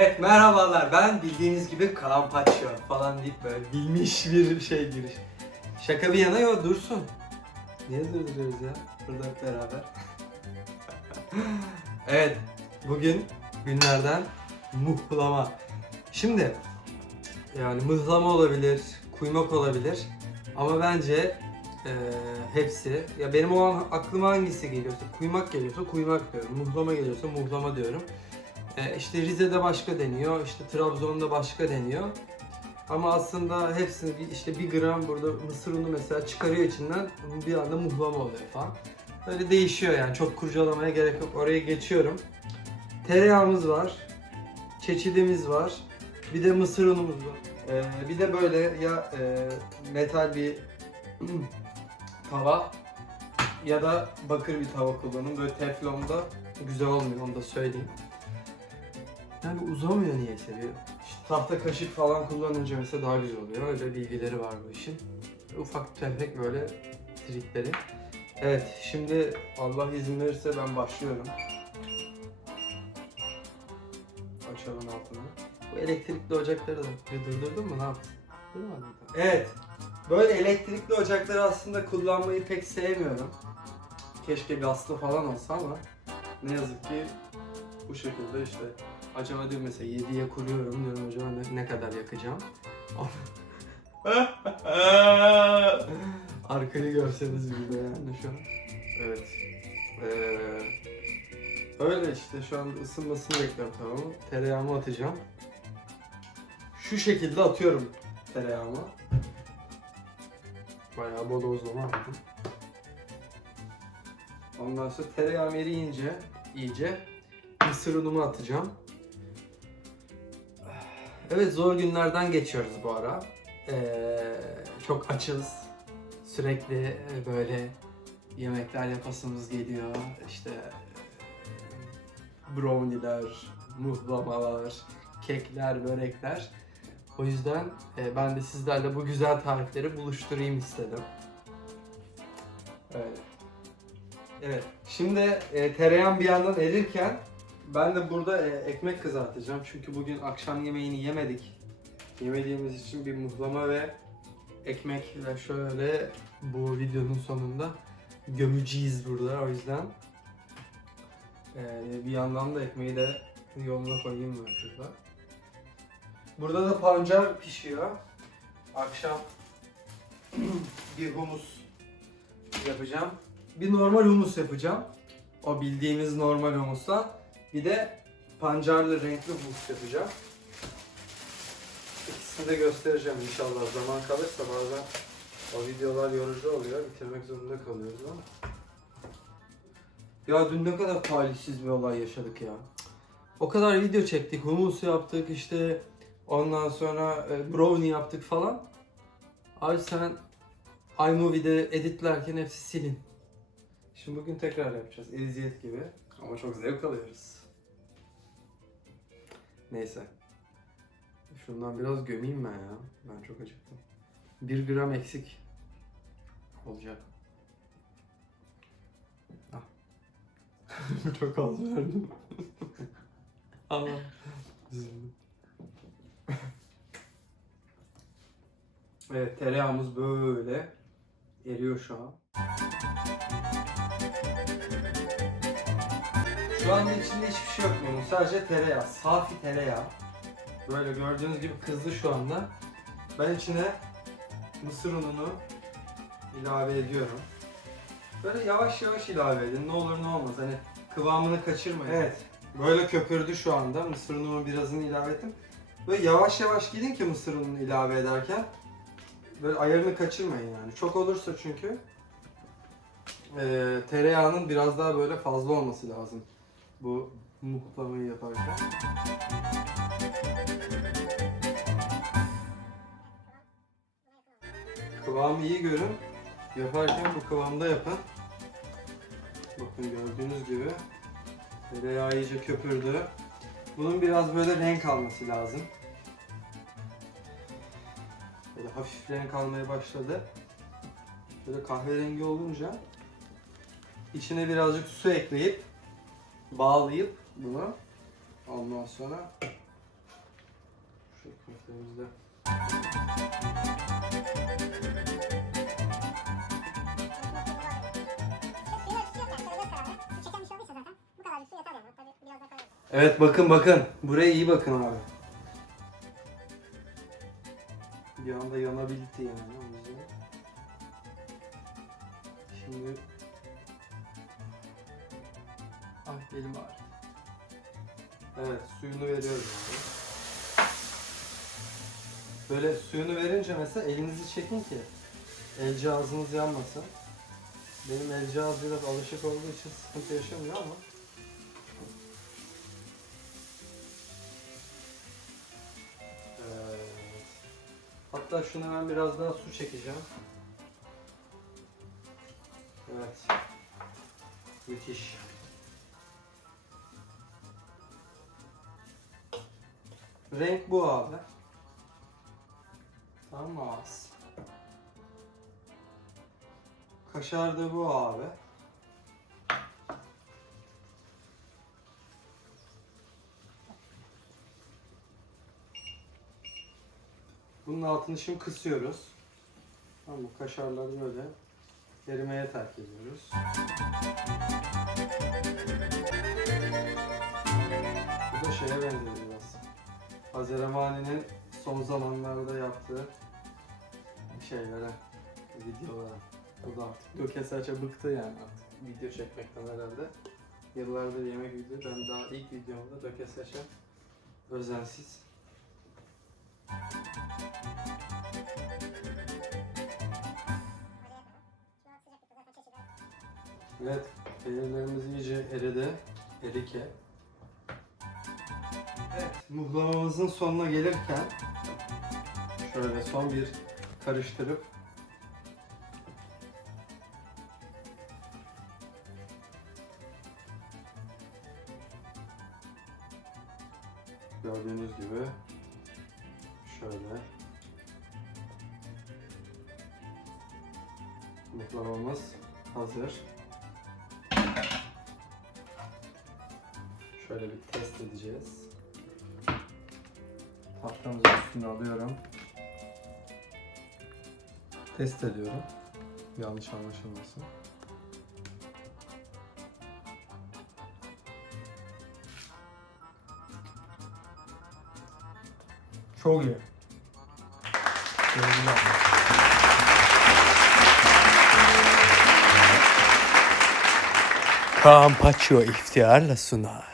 Evet merhabalar ben bildiğiniz gibi Kaan Paço falan deyip böyle bilmiş bir şey giriş. Şaka bir yana yo dursun. Niye durduruyoruz ya? Burada beraber. evet bugün günlerden muhlama. Şimdi yani mıhlama olabilir, kuymak olabilir ama bence eee, hepsi ya benim o an aklıma hangisi geliyorsa kuymak geliyorsa kuymak diyorum, muhlama geliyorsa muhlama diyorum. E, işte Rize'de başka deniyor, işte Trabzon'da başka deniyor. Ama aslında hepsini işte bir gram burada mısır unu mesela çıkarıyor içinden bir anda muhlama oluyor falan. Böyle değişiyor yani çok kurcalamaya gerek yok. Oraya geçiyorum. Tereyağımız var. Çeçilimiz var. Bir de mısır unumuz var. E, bir de böyle ya e, metal bir tava ya da bakır bir tava kullanın. Böyle teflonda güzel olmuyor onu da söyleyeyim. Yani uzamıyor niyeyse bir. Tahta kaşık falan kullanınca mesela daha güzel oluyor. Öyle bilgileri var bu işin. Ufak tefek böyle trikleri. Evet şimdi Allah izin verirse ben başlıyorum. Açalım altını. Bu elektrikli ocakları da bir durdurdun mu ne yaptın? Durmadın? Evet. Böyle elektrikli ocakları aslında kullanmayı pek sevmiyorum. Keşke gazlı falan olsa ama ne yazık ki bu şekilde işte acaba diyorum mesela 7'ye kuruyorum diyorum acaba ne, ne kadar yakacağım. Arkayı görseniz bir yani şu an. Evet. Ee, öyle işte şu an ısınmasını bekliyorum tamam mı? Tereyağımı atacağım. Şu şekilde atıyorum tereyağımı. Bayağı bodozlama attım. Ondan sonra tereyağım eriyince iyice mısır unumu atacağım. Evet zor günlerden geçiyoruz bu ara. Ee, çok açız. Sürekli e, böyle yemekler yapasımız geliyor. İşte e, brownie'ler, muhlamalar, kekler, börekler. O yüzden e, ben de sizlerle bu güzel tarifleri buluşturayım istedim. Öyle. Evet. Şimdi e, tereyağım bir yandan erirken ben de burada e, ekmek kızartacağım. Çünkü bugün akşam yemeğini yemedik. Yemediğimiz için bir muhlama ve ekmekle şöyle bu videonun sonunda gömeceğiz burada. O yüzden e, bir yandan da ekmeği de yoluna koyayım ben şurada. Burada da pancar pişiyor. Akşam bir humus yapacağım. Bir normal humus yapacağım. O bildiğimiz normal humusla. Bir de pancarlı renkli humus yapacağım. İkisini de göstereceğim inşallah. Zaman kalırsa bazen o videolar yorucu oluyor. Bitirmek zorunda kalıyoruz ama. Ya dün ne kadar talihsiz bir olay yaşadık ya. O kadar video çektik, humus yaptık işte ondan sonra e, brownie yaptık falan. Abi sen iMovie'de editlerken hepsi silin. Şimdi bugün tekrar yapacağız. Eziyet gibi. Ama çok zevk alıyoruz. Neyse. Şundan biraz gömeyim ben ya. Ben çok acıktım. Bir gram eksik olacak. Ah. çok az verdim. Üzüldüm. Evet tereyağımız böyle eriyor şu an. Şu anda içinde hiçbir şey yok bunun. Sadece tereyağı. Safi tereyağı. Böyle gördüğünüz gibi kızdı şu anda. Ben içine mısır ununu ilave ediyorum. Böyle yavaş yavaş ilave edin. Ne olur ne olmaz. Hani kıvamını kaçırmayın. Evet. Böyle köpürdü şu anda. Mısır ununu birazını ilave ettim. Böyle yavaş yavaş gidin ki mısır ununu ilave ederken. Böyle ayarını kaçırmayın yani. Çok olursa çünkü eee tereyağının biraz daha böyle fazla olması lazım. Bu muhlamayı yaparken. Kıvamı iyi görün. Yaparken bu kıvamda yapın. Bakın gördüğünüz gibi tereyağı iyice köpürdü. Bunun biraz böyle renk alması lazım. Böyle hafif renk almaya başladı. Böyle kahverengi olunca içine birazcık su ekleyip bağlayıp bunu ondan sonra Şu ekmeklerimizi de. Evet bakın bakın. Buraya iyi bakın abi. Bir anda yanabildi yani. Şimdi Ah elim ağrıyor. Evet suyunu veriyoruz abi. Böyle suyunu verince mesela elinizi çekin ki el cihazınız yanmasın. Benim el cihaz biraz alışık olduğu için sıkıntı yaşamıyor ama Evet. Hatta şuna ben biraz daha su çekeceğim. Evet. Müthiş. Renk bu abi. Tamam. Kaşar da bu abi. Bunun altını şimdi kısıyoruz. Tamam bu kaşarları böyle erimeye terk ediyoruz. Bu da şeye benziyor biraz. Azeremani'nin son zamanlarda yaptığı şeylere, videolara. Bu da artık Dökesaç'a bıktı yani artık video çekmekten herhalde. Yıllardır yemek video. Ben daha ilk videomda Dökesaç'a özensiz Evet, peynirlerimiz iyice eridi. Erike. Evet, muhlamamızın sonuna gelirken şöyle son bir karıştırıp gördüğünüz gibi şöyle muhlamamız hazır. Şöyle bir test edeceğiz. Tahtamızın üstüne alıyorum. Test ediyorum. Yanlış anlaşılmasın. Çok iyi. Kaan Paço iftiharla sunar.